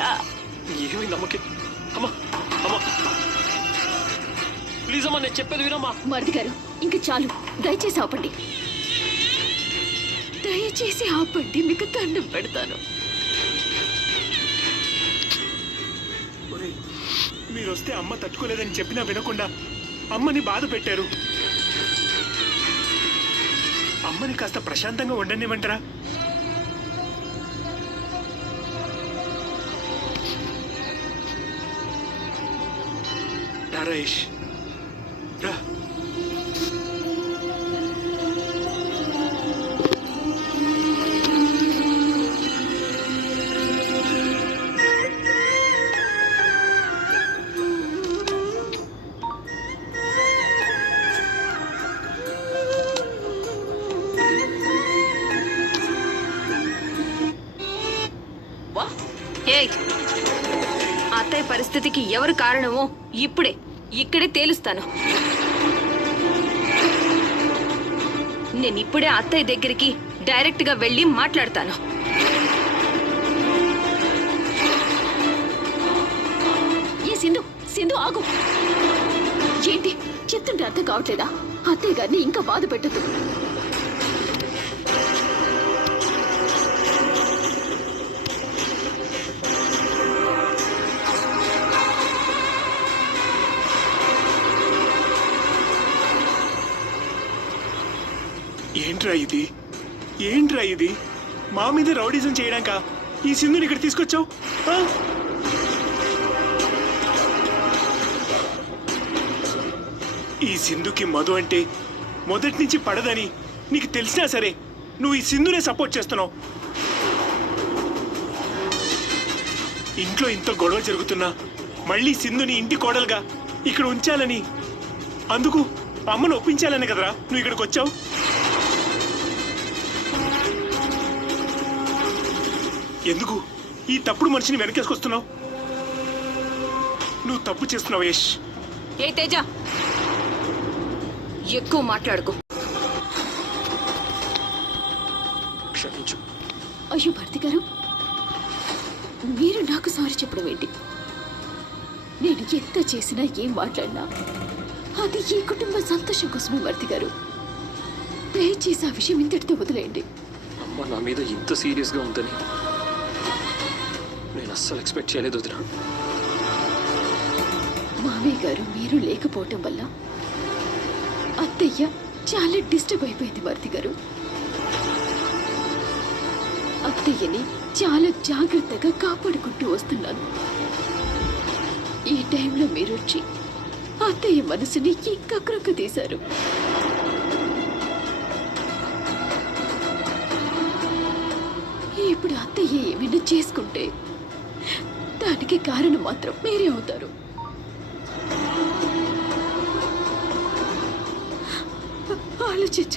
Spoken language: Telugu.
ఏమైంది అమ్మకి? అమ్మా అమ్మా ప్లీజ్ అమ్మా, నేను చెప్పేది వినమ్మా. మరిది గారు ఇంక చాలు, దయచేసి ఆపండి. దయచేసి ఆపండి, మీకు దండం పెడతాను. మీరు వస్తే అమ్మ తట్టుకోలేదని చెప్పినా వినకుండా అమ్మని బాధ పెట్టారు. అమ్మని కాస్త ప్రశాంతంగా ఉండనివ్వంటారా? నరేష్ రా. అత్తయ్య పరిస్థితికి ఎవరు కారణమో ఇక్కడే తేలుస్తాను. నేను ఇప్పుడే అత్తయ్య దగ్గరికి డైరెక్ట్ గా వెళ్ళి మాట్లాడతాను. ఏ సింధు, సింధు ఆగు. ఏంటి చెప్తుంటే అర్థం కావట్లేదా? అత్తయ్య గారిని ఇంకా బాధ పెట్టద్దు. ఏంట్రా ఇది? మా మీద రౌడీజం చేయడానికా ఈ సింధుని ఇక్కడ తీసుకొచ్చావు? ఈ సింధుకి మధు అంటే మొదటి నుంచి పడదని నీకు తెలిసినా సరే నువ్వు ఈ సింధునే సపోర్ట్ చేస్తున్నావు. ఇంట్లో ఇంత గొడవ జరుగుతున్నా మళ్ళీ సింధుని ఇంటి కోడలుగా ఇక్కడ ఉంచాలని, అందుకు అమ్మను ఒప్పించాలని కదరా నువ్వు ఇక్కడికి వచ్చావు. ఎందుకు ఈ తప్పుడు మనిషిని వెనకేసుకొస్తున్నావు? నువ్వు తప్పు చేస్తున్నావు యష్. ఏ తేజ, ఎక్కువ మాట్లాడుకో. క్షమించు. అయ్యో భర్తి గారు, మీరు నాకు సారీ చెప్పడం ఏంటి? నేను ఎంత చేసినా ఏం మాట్లాడినా అది ఈ కుటుంబ సంతోషం కోసమే భర్తి గారు. దయచేసి ఆ విషయం ఇంతటితో వదిలేయండి. అమ్మ నా మీద ఇంత సీరియస్గా ఉందని నేను అస్సలు ఎక్స్పెక్ట్ చేయలేదు వదినా. మామయ్య గారు మీరు లేకపోవటం వల్ల అత్తయ్య చాలా డిస్టర్బ్ అయిపోయింది భర్తి గారు. అత్తయ్యని చాలా జాగ్రత్తగా కాపాడుకుంటూ వస్తున్నాను. ఈ టైంలో మీరు వచ్చి అత్తయ్య మనసుని ఇంకా కృంగ తీశారు. ఇప్పుడు అత్తయ్య ఏమైనా చేసుకుంటే దానికి కారణం మాత్రం మీరే అవుతారు. ఆలోచించు.